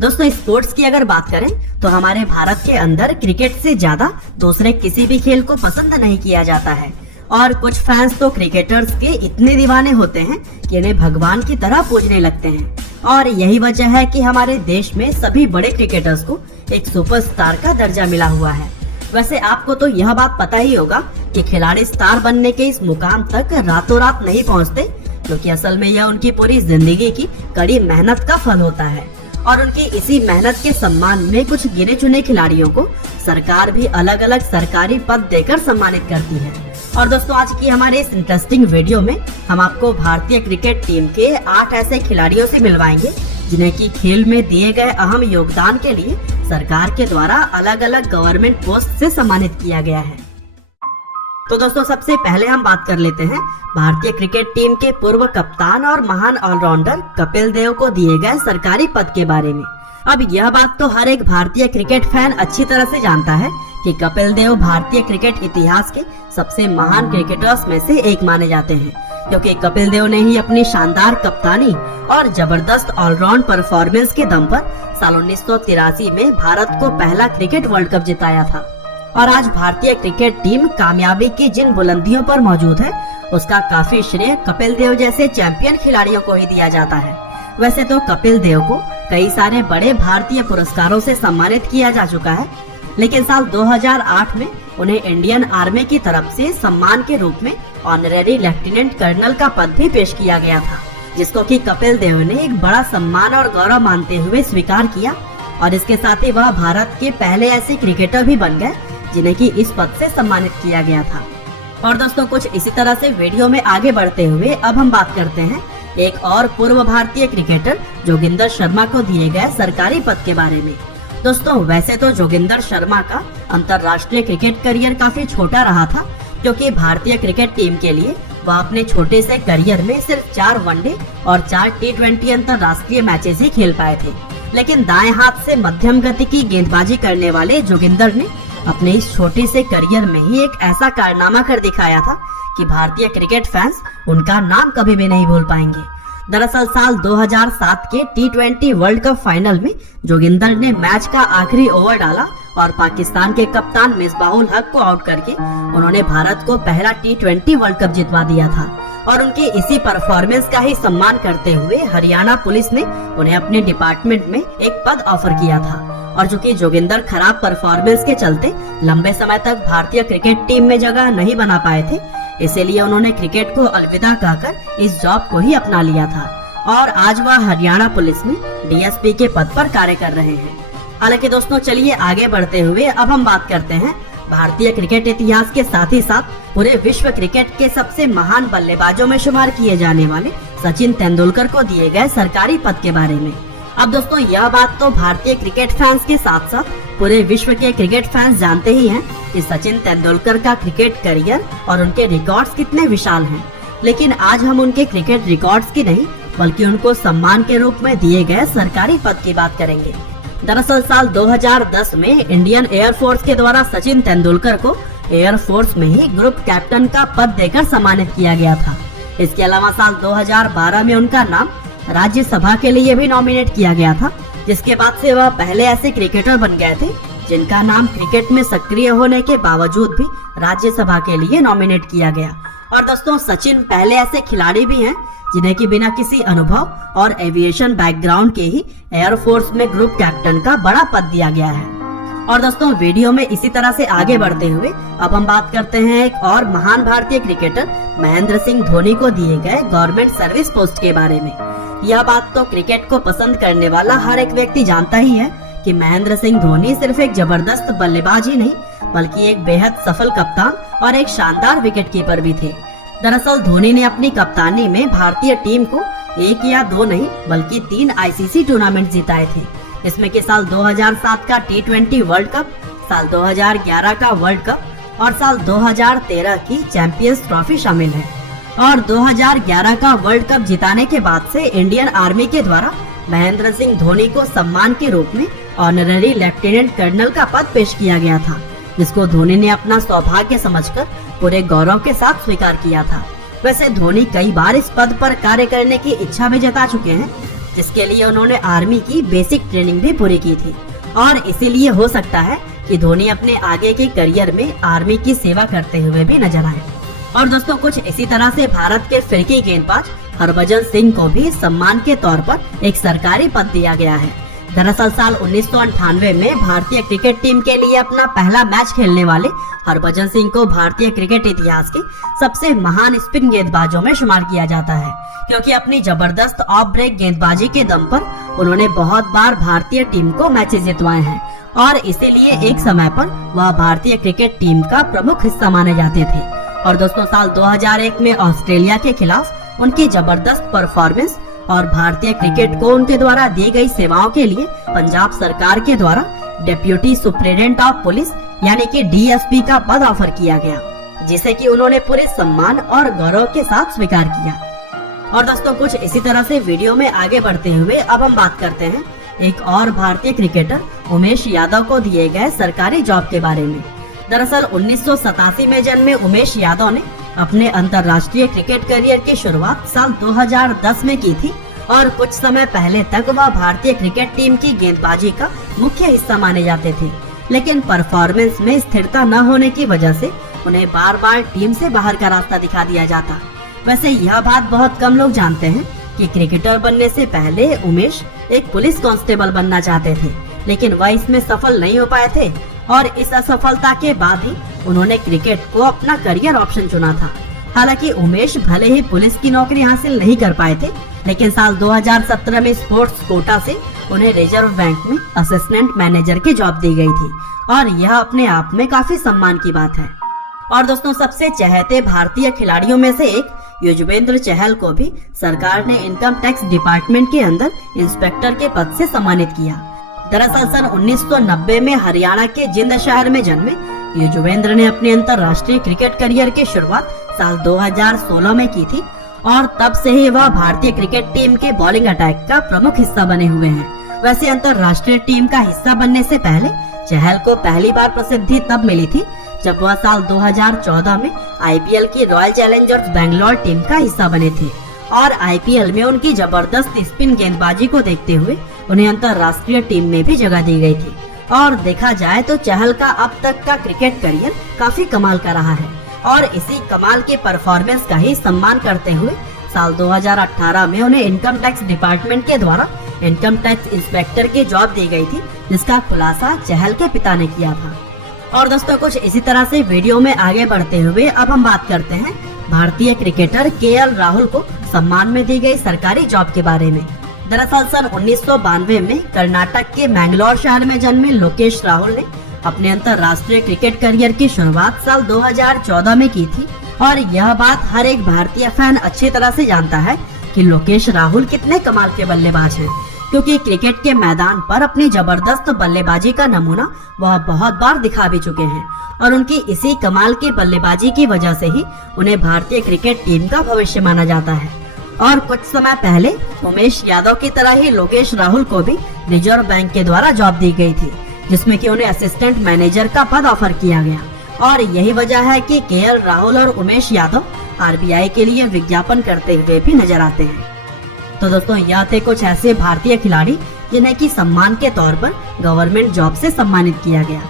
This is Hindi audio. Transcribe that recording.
दोस्तों स्पोर्ट्स की अगर बात करें तो हमारे भारत के अंदर क्रिकेट से ज्यादा दूसरे किसी भी खेल को पसंद नहीं किया जाता है और कुछ फैंस तो क्रिकेटर्स के इतने दीवाने होते हैं कि इन्हें भगवान की तरह पूजने लगते हैं और यही वजह है कि हमारे देश में सभी बड़े क्रिकेटर्स को एक सुपरस्टार का दर्जा मिला हुआ है। वैसे आपको तो यह बात पता ही होगा कि खिलाड़ी स्टार बनने के इस मुकाम तक रातों रात नहीं पहुंचते, क्योंकि असल में यह उनकी पूरी जिंदगी की कड़ी मेहनत का फल होता है और उनकी इसी मेहनत के सम्मान में कुछ गिने चुने खिलाड़ियों को सरकार भी अलग अलग सरकारी पद देकर सम्मानित करती है। और दोस्तों आज की हमारे इस इंटरेस्टिंग वीडियो में हम आपको भारतीय क्रिकेट टीम के 8 ऐसे खिलाड़ियों से मिलवाएंगे जिन्हें की खेल में दिए गए अहम योगदान के लिए सरकार के द्वारा अलग अलग गवर्नमेंट पोस्ट से सम्मानित किया गया है। तो दोस्तों सबसे पहले हम बात कर लेते हैं भारतीय क्रिकेट टीम के पूर्व कप्तान और महान ऑलराउंडर कपिल देव को दिए गए सरकारी पद के बारे में। अब यह बात तो हर एक भारतीय क्रिकेट फैन अच्छी तरह से जानता है कि कपिल देव भारतीय क्रिकेट इतिहास के सबसे महान क्रिकेटर्स में से एक माने जाते हैं, क्योंकि कपिल देव ने ही अपनी शानदार कप्तानी और जबरदस्त ऑलराउंड परफॉर्मेंस के दम पर साल 1983 में भारत को पहला क्रिकेट वर्ल्ड कप जिताया था। और आज भारतीय क्रिकेट टीम कामयाबी की जिन बुलंदियों पर मौजूद है उसका काफी श्रेय कपिल देव जैसे चैंपियन खिलाड़ियों को ही दिया जाता है। वैसे तो कपिल देव को कई सारे बड़े भारतीय पुरस्कारों से सम्मानित किया जा चुका है, लेकिन साल 2008 में उन्हें इंडियन आर्मी की तरफ से सम्मान के रूप में ऑनरेरी लेफ्टिनेंट कर्नल का पद भी पेश किया गया था, जिसको कि कपिल देव ने एक बड़ा सम्मान और गौरव मानते हुए स्वीकार किया और इसके साथ ही वह भारत के पहले ऐसे क्रिकेटर भी बन गए जिन्हें की इस पद से सम्मानित किया गया था। और दोस्तों कुछ इसी तरह से वीडियो में आगे बढ़ते हुए अब हम बात करते हैं एक और पूर्व भारतीय क्रिकेटर जोगिंदर शर्मा को दिए गए सरकारी पद के बारे में। दोस्तों वैसे तो जोगिंदर शर्मा का अंतर्राष्ट्रीय क्रिकेट करियर काफी छोटा रहा था, क्योंकि भारतीय क्रिकेट टीम के लिए वह अपने छोटे से करियर में सिर्फ 4 वनडे और 4 T20 अंतर्राष्ट्रीय मैचेस ही खेल पाए थे। लेकिन दाएं हाथ से मध्यम गति की गेंदबाजी करने वाले जोगिंदर ने अपने इस छोटे से करियर में ही एक ऐसा कारनामा कर दिखाया था कि भारतीय क्रिकेट फैंस उनका नाम कभी भी नहीं भूल पाएंगे। दरअसल साल 2007 के T20 वर्ल्ड कप फाइनल में जोगिंदर ने मैच का आखिरी ओवर डाला और पाकिस्तान के कप्तान मिसबाहुल हक को आउट करके उन्होंने भारत को पहला T20 वर्ल्ड कप जितवा दिया था। और उनके इसी परफॉर्मेंस का ही सम्मान करते हुए हरियाणा पुलिस ने उन्हें अपने डिपार्टमेंट में एक पद ऑफर किया था। और चूंकि जोगिंदर खराब परफॉर्मेंस के चलते लंबे समय तक भारतीय क्रिकेट टीम में जगह नहीं बना पाए थे, इसीलिए उन्होंने क्रिकेट को अलविदा कहकर इस जॉब को ही अपना लिया था और आज वह हरियाणा पुलिस में DSP के पद पर कार्य कर रहे हैं। हालांकि दोस्तों चलिए आगे बढ़ते हुए अब हम बात करते हैं भारतीय क्रिकेट इतिहास के साथ ही साथ पूरे विश्व क्रिकेट के सबसे महान बल्लेबाजों में शुमार किए जाने वाले सचिन तेंदुलकर को दिए गए सरकारी पद के बारे में। अब दोस्तों यह बात तो भारतीय क्रिकेट फैंस के साथ साथ पूरे विश्व के क्रिकेट फैंस जानते ही हैं कि सचिन तेंदुलकर का क्रिकेट करियर और उनके रिकॉर्ड्स कितने विशाल हैं। लेकिन आज हम उनके क्रिकेट रिकॉर्ड्स की नहीं बल्कि उनको सम्मान के रूप में दिए गए सरकारी पद की बात करेंगे। दरअसल साल 2010 में इंडियन एयरफोर्स के द्वारा सचिन तेंदुलकर को एयरफोर्स में ही ग्रुप कैप्टन का पद देकर सम्मानित किया गया था। इसके अलावा साल 2012 में उनका नाम राज्यसभा के लिए भी नॉमिनेट किया गया था, जिसके बाद से वह पहले ऐसे क्रिकेटर बन गए थे जिनका नाम क्रिकेट में सक्रिय होने के बावजूद भी राज्यसभा के लिए नॉमिनेट किया गया। और दोस्तों सचिन पहले ऐसे खिलाड़ी भी हैं जिन्हें कि बिना किसी अनुभव और एविएशन बैकग्राउंड के ही एयरफोर्स में ग्रुप कैप्टन का बड़ा पद दिया गया है। और दोस्तों वीडियो में इसी तरह से आगे बढ़ते हुए अब हम बात करते हैं एक और महान भारतीय क्रिकेटर महेंद्र सिंह धोनी को दिए गए गवर्नमेंट सर्विस पोस्ट के बारे में। यह बात तो क्रिकेट को पसंद करने वाला हर एक व्यक्ति जानता ही है कि महेंद्र सिंह धोनी सिर्फ एक जबरदस्त बल्लेबाज ही नहीं बल्कि एक बेहद सफल कप्तान और एक शानदार विकेट कीपर भी थे। दरअसल धोनी ने अपनी कप्तानी में भारतीय टीम को 1 या 2 नहीं बल्कि 3 ICC टूर्नामेंट जिताए थे, इसमें कि साल 2007 का T20 वर्ल्ड कप, साल 2011 का वर्ल्ड कप और साल 2013 की चैंपियंस ट्रॉफी शामिल है। और 2011 का वर्ल्ड कप जिताने के बाद से इंडियन आर्मी के द्वारा महेंद्र सिंह धोनी को सम्मान के रूप में ऑनरेरी लेफ्टिनेंट कर्नल का पद पेश किया गया था, जिसको धोनी ने अपना सौभाग्य समझकर पूरे गौरव के साथ स्वीकार किया था। वैसे धोनी कई बार इस पद पर कार्य करने की इच्छा भी जता चुके हैं, जिसके लिए उन्होंने आर्मी की बेसिक ट्रेनिंग भी पूरी की थी। और इसीलिए हो सकता है कि धोनी अपने आगे के करियर में आर्मी की सेवा करते हुए भी नजर आए। और दोस्तों कुछ इसी तरह से भारत के फिरकी गेंदबाज हरभजन सिंह को भी सम्मान के तौर पर एक सरकारी पद दिया गया है। दरअसल साल 1998 में भारतीय क्रिकेट टीम के लिए अपना पहला मैच खेलने वाले हरभजन सिंह को भारतीय क्रिकेट इतिहास के सबसे महान स्पिन गेंदबाजों में शुमार किया जाता है, क्योंकि अपनी जबरदस्त ऑफ ब्रेक गेंदबाजी के दम पर उन्होंने बहुत बार भारतीय टीम को मैचेस जितवाए हैं और इसीलिए एक समय पर वह भारतीय क्रिकेट टीम का प्रमुख हिस्सा माने जाते थे। और दोस्तों साल 2001 में ऑस्ट्रेलिया के खिलाफ उनकी जबरदस्त परफॉर्मेंस और भारतीय क्रिकेट को उनके द्वारा दी गई सेवाओं के लिए पंजाब सरकार के द्वारा डेप्यूटी सुप्रिटेंडेंट ऑफ पुलिस यानी कि DSP का पद ऑफर किया गया, जिसे कि उन्होंने पूरे सम्मान और गौरव के साथ स्वीकार किया। और दोस्तों कुछ इसी तरह से वीडियो में आगे बढ़ते हुए अब हम बात करते हैं एक और भारतीय क्रिकेटर उमेश यादव को दिए गए सरकारी जॉब के बारे में। दरअसल 1987 में जन्मे उमेश यादव ने अपने अंतर्राष्ट्रीय क्रिकेट करियर की शुरुआत साल 2010 में की थी और कुछ समय पहले तक वह भारतीय क्रिकेट टीम की गेंदबाजी का मुख्य हिस्सा माने जाते थे, लेकिन परफॉर्मेंस में स्थिरता न होने की वजह से उन्हें बार बार टीम से बाहर का रास्ता दिखा दिया जाता। वैसे यह बात बहुत कम लोग जानते हैं कि क्रिकेटर बनने से पहले उमेश एक पुलिस कांस्टेबल बनना चाहते थे, लेकिन वह इसमें सफल नहीं हो पाए थे और इस असफलता के बाद ही उन्होंने क्रिकेट को अपना करियर ऑप्शन चुना था। हालांकि उमेश भले ही पुलिस की नौकरी हासिल नहीं कर पाए थे, लेकिन साल 2017 में स्पोर्ट्स कोटा से उन्हें रिजर्व बैंक में असिस्टेंट मैनेजर की जॉब दी गई थी और यह अपने आप में काफी सम्मान की बात है। और दोस्तों सबसे चहेते भारतीय खिलाड़ियों में से एक युजवेंद्र चहल को भी सरकार ने इनकम टैक्स डिपार्टमेंट के अंदर इंस्पेक्टर के पद से सम्मानित किया। दरअसल सन 1990 में हरियाणा के जिंद शहर में जन्मे युजवेंद्र ने अपने अंतर्राष्ट्रीय क्रिकेट करियर की शुरुआत साल 2016 में की थी और तब से ही वह भारतीय क्रिकेट टीम के बॉलिंग अटैक का प्रमुख हिस्सा बने हुए हैं। वैसे अंतर्राष्ट्रीय टीम का हिस्सा बनने से पहले चहल को पहली बार प्रसिद्धि तब मिली थी जब वह साल 2014 में IPL की रॉयल चैलेंजर्स बैंगलोर टीम का हिस्सा बने थे और IPL में उनकी जबरदस्त स्पिन गेंदबाजी को देखते हुए उन्हें अंतर्राष्ट्रीय टीम में भी जगह दी गई थी। और देखा जाए तो चहल का अब तक का क्रिकेट करियर काफी कमाल का रहा है और इसी कमाल के परफॉर्मेंस का ही सम्मान करते हुए साल 2018 में उन्हें इनकम टैक्स डिपार्टमेंट के द्वारा इनकम टैक्स इंस्पेक्टर की जॉब दी गई थी, जिसका खुलासा चहल के पिता ने किया था। और दोस्तों कुछ इसी तरह से वीडियो में आगे बढ़ते हुए अब हम बात करते हैं भारतीय क्रिकेटर KL राहुल को सम्मान में दी गई सरकारी जॉब के बारे में। दरअसल सन 1992 में कर्नाटक के मैंगलोर शहर में जन्मे लोकेश राहुल ने अपने अंतर्राष्ट्रीय क्रिकेट करियर की शुरुआत साल 2014 में की थी और यह बात हर एक भारतीय फैन अच्छी तरह से जानता है कि लोकेश राहुल कितने कमाल के बल्लेबाज हैं, क्योंकि क्रिकेट के मैदान पर अपनी जबरदस्त बल्लेबाजी का नमूना वह बहुत बार दिखा भी चुके हैं और उनकी इसी कमाल की बल्लेबाजी की वजह से ही उन्हें भारतीय क्रिकेट टीम का भविष्य माना जाता है। और कुछ समय पहले उमेश यादव की तरह ही लोकेश राहुल को भी रिजर्व बैंक के द्वारा जॉब दी गई थी, जिसमें कि उन्हें असिस्टेंट मैनेजर का पद ऑफर किया गया और यही वजह है कि KL राहुल और उमेश यादव RBI के लिए विज्ञापन करते हुए भी नजर आते हैं। तो दोस्तों यह थे कुछ ऐसे भारतीय खिलाड़ी जिन्हें की सम्मान के तौर पर गवर्नमेंट जॉब से सम्मानित किया गया।